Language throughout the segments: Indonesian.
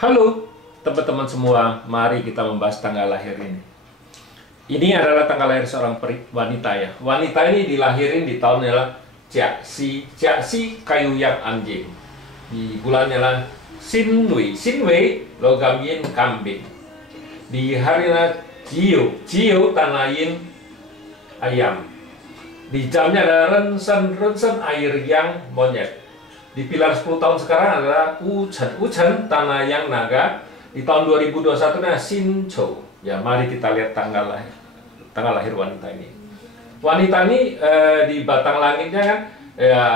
Halo teman-teman semua, mari kita membahas tanggal lahir ini. Ini adalah tanggal lahir seorang wanita ya. Wanita ini dilahirin di tahun adalah Jiaxi kayu yang anjing. Di bulannya lah Xinwei logam yin kambing. Di hari Jiu tanah yin ayam. Di jamnya ada Rensen air yang monyet. Di pilar 10 tahun sekarang adalah Wuchen tanah yang naga. Di tahun 2021 adalah Xinchou. Ya, mari kita lihat tanggal lahir wanita ini. Wanita ini di batang langitnya kan ya,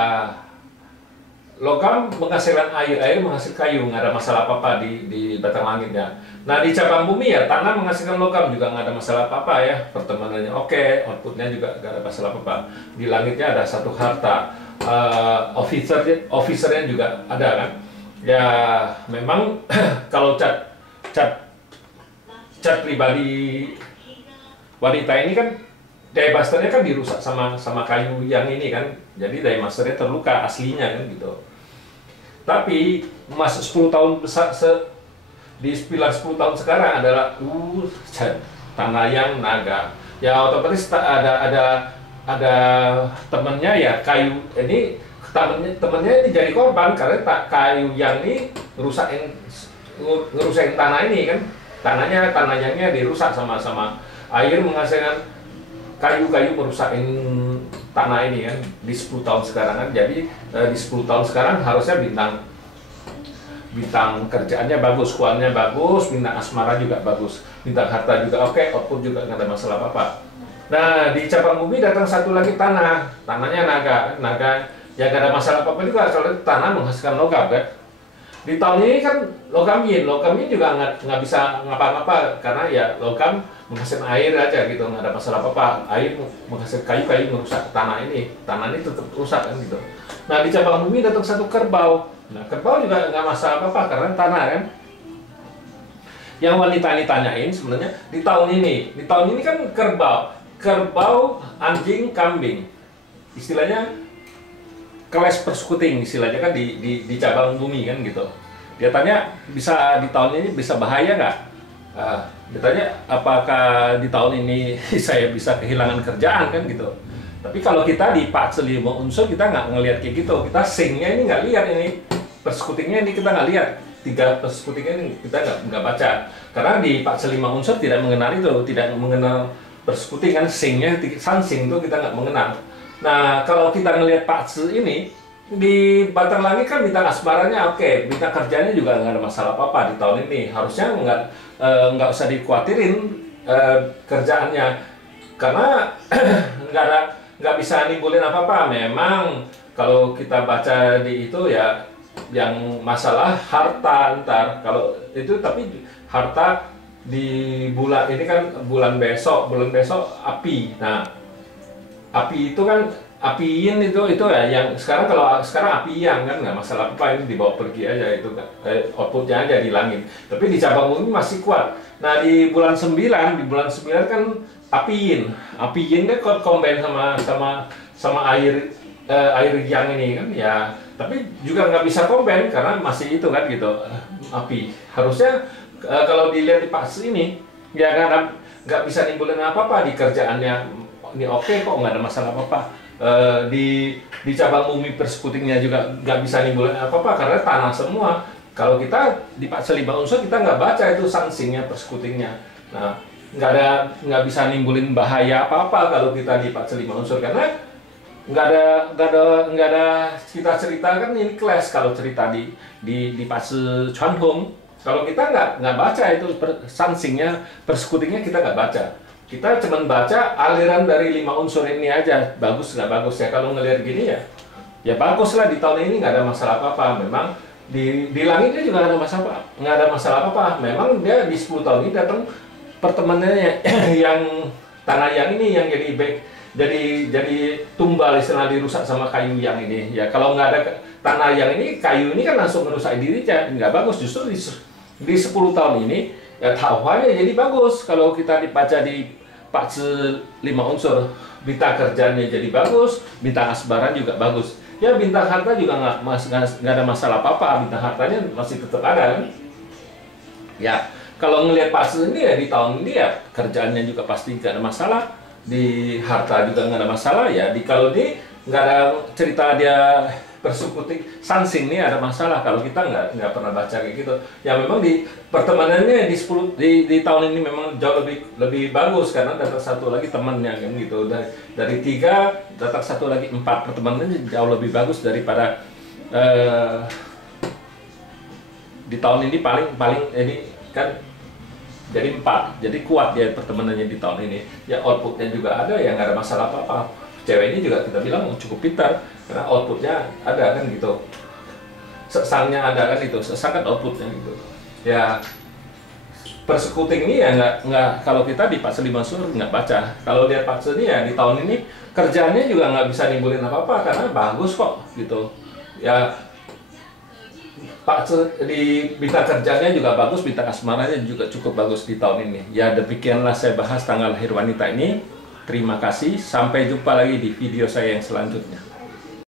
logam menghasilkan air menghasilkan kayu, nggak ada masalah apa-apa di batang langitnya. Nah, di cabang bumi ya tanah menghasilkan logam juga nggak ada masalah apa-apa ya, pertemanannya oke, outputnya juga nggak ada masalah apa-apa. Di langitnya ada satu harta, officernya juga ada kan. Ya memang kalau cat pribadi wanita ini kan Daymasternya kan dirusak sama kayu yang ini kan, jadi Daymasternya terluka aslinya kan gitu. Tapi masuk 10 tahun besar di pilar 10 tahun sekarang adalah tanah yang naga. Ya otomatis ada temennya ya, kayu ini temennya ini jadi korban karena kayu yang ini ngerusakin tanah ini kan, tanahnya dirusak sama air menghasilkan kayu merusakin tanah ini kan di 10 tahun sekarang kan. Jadi di 10 tahun sekarang harusnya bintang kerjaannya bagus, keuangannya bagus, bintang asmara juga bagus, bintang harta juga oke, output juga nggak ada masalah apa-apa. Nah, di cabang bumi datang satu lagi tanahnya naga ya nggak ada masalah apa-apa juga kalau tanah menghasilkan logam kan. Di tahun ini kan logam yin juga nggak bisa ngapa-ngapa karena ya logam menghasilkan air aja gitu, nggak ada masalah apa-apa. Air menghasilkan kayu merusak tanah ini tetap rusak kan gitu. Nah, di cabang bumi datang satu kerbau. Nah, kerbau juga nggak masalah apa-apa karena tanah kan. Yang wanita ini tanyain sebenarnya di tahun ini kan kerbau, anjing, kambing, istilahnya keles persekuting istilahnya kan di cabang bumi kan gitu. Dia tanya bisa di tahun ini bisa bahaya nggak? Dia tanya apakah di tahun ini saya bisa kehilangan kerjaan kan gitu. Tapi kalau kita di 45 unsur kita nggak ngelihat kayak gitu. Kita singnya ini nggak lihat, ini persekutingnya ini kita nggak lihat. 3 persekutingnya ini kita nggak baca. Karena di 45 unsur tidak mengenal itu, tidak mengenal persekuting kan, singnya sansing itu kita nggak mengenal. Nah, kalau kita ngelihat Pak Tzu ini di batang langit kan bintang asmaranya oke, bintang kerjanya juga nggak ada masalah apa-apa di tahun ini. Harusnya nggak usah dikhawatirin kerjaannya karena nggak bisa nimbulin apa-apa. Memang kalau kita baca di itu ya yang masalah harta ntar kalau itu, tapi harta di bulan ini kan bulan besok api. Nah, api itu kan api yin itu ya yang sekarang, kalau sekarang api yang kan nggak masalah apa, ini dibawa pergi aja itu kan, outputnya aja di langit. Tapi di cabang bumi masih kuat. Nah, di bulan 9 kan api yin kan combine sama air yang ini kan ya. Tapi juga nggak bisa combine karena masih itu kan gitu, api. Harusnya kalau dilihat di pas ini ya nggak bisa nimbulin apa-apa di kerjaannya. Ini oke kok, nggak ada masalah apa-apa. Di cabang bumi persekutingnya juga nggak bisa nimbulin apa-apa karena tanah semua. Kalau kita di 45 unsur kita nggak baca itu sansingnya, persekutingnya. Nah, nggak bisa nimbulin bahaya apa-apa kalau kita di 45 unsur karena nggak ada kita cerita kan ini kelas kalau cerita di fase Chuanhong. Kalau kita nggak baca itu sansingnya, persekutingnya kita nggak baca. Kita cuma baca aliran dari 5 unsur ini aja, bagus nggak bagus ya. Kalau ngelihat gini ya bagus lah, di tahun ini nggak ada masalah apa-apa. Memang di langitnya juga nggak ada masalah apa-apa. Memang dia di 10 tahun ini datang pertemanannya yang tanah yang ini yang jadi tumbal, istilah dirusak sama kayu yang ini. Ya kalau nggak ada tanah yang ini, kayu ini kan langsung merusak dirinya, nggak bagus. Justru di 10 tahun ini ya tahuannya jadi bagus. Kalau kita dibaca di 5 unsur, bintang kerjanya jadi bagus, bintang asbaran juga bagus. Ya bintang harta juga nggak ada masalah apa-apa, bintang hartanya masih tetap ada kan. Ya, kalau ngelihat Pak ini ya di tahun ini ya kerjaannya juga pasti nggak ada masalah, di harta juga nggak ada masalah ya. Kalau di nggak ada cerita dia persekutu sansing nih ada masalah. Kalau kita nggak pernah baca kayak gitu. Ya memang di pertemanannya di 10 di tahun ini memang jauh lebih bagus karena datang satu lagi temannya kan gitu. Dari 3 datang satu lagi 4, pertemanannya jauh lebih bagus daripada di tahun ini paling ini kan jadi 4, jadi kuat dia pertemanannya di tahun ini. Ya outputnya juga ada, ya nggak ada masalah apa-apa. Cewek ini juga kita bilang cukup pintar karena outputnya ada kan gitu, sesangnya ada kan itu, sesang kan outputnya gitu. Ya persekuting ini ya nggak kalau kita di fase 5 sur nggak baca. Kalau lihat fase ini ya di tahun ini kerjaannya juga nggak bisa nimbulin apa-apa karena bagus kok gitu. Ya Pak di bintang kerjanya juga bagus, bintang asmaranya juga cukup bagus di tahun ini. Ya demikianlah saya bahas tanggal lahir wanita ini. Terima kasih, sampai jumpa lagi di video saya yang selanjutnya.